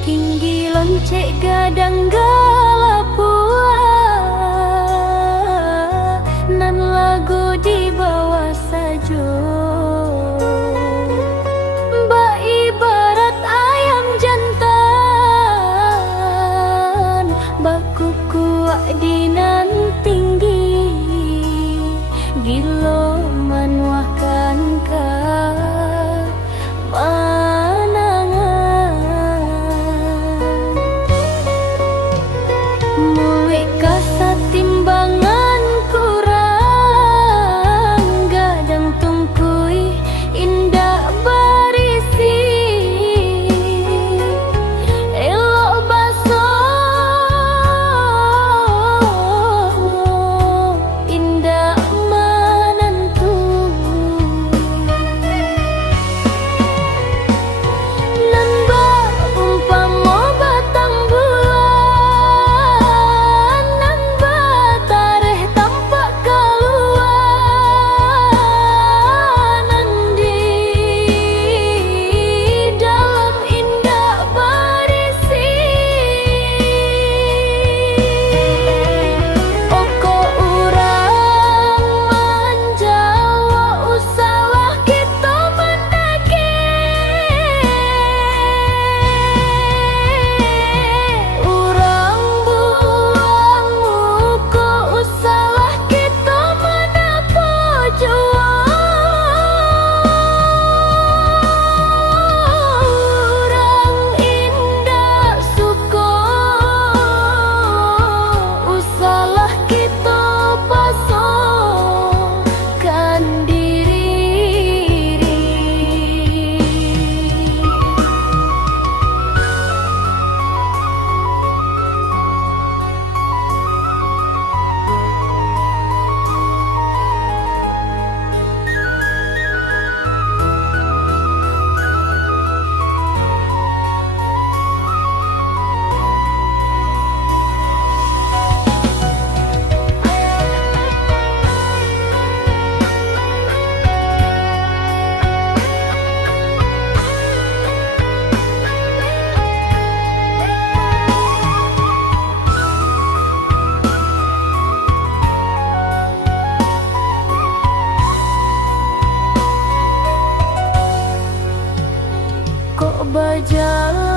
Tinggi loncek gadang galapua nan lagu di bawah sajo. Mbak ibarat ayam jantan baku kuat di nan tinggi gilo manuahkan ka mulik kasa timbangan kurang gadang tungkui indah barisi elok baso indah menentu nambah umpama batang bulan nambah tareh tampak keluar nandi dalam indah barisi oko urang manjawa usalah kita mendaki urang buang muka usalah kita menapa jua urang indah suka usalah kita pasangkan diri. Kok berjalan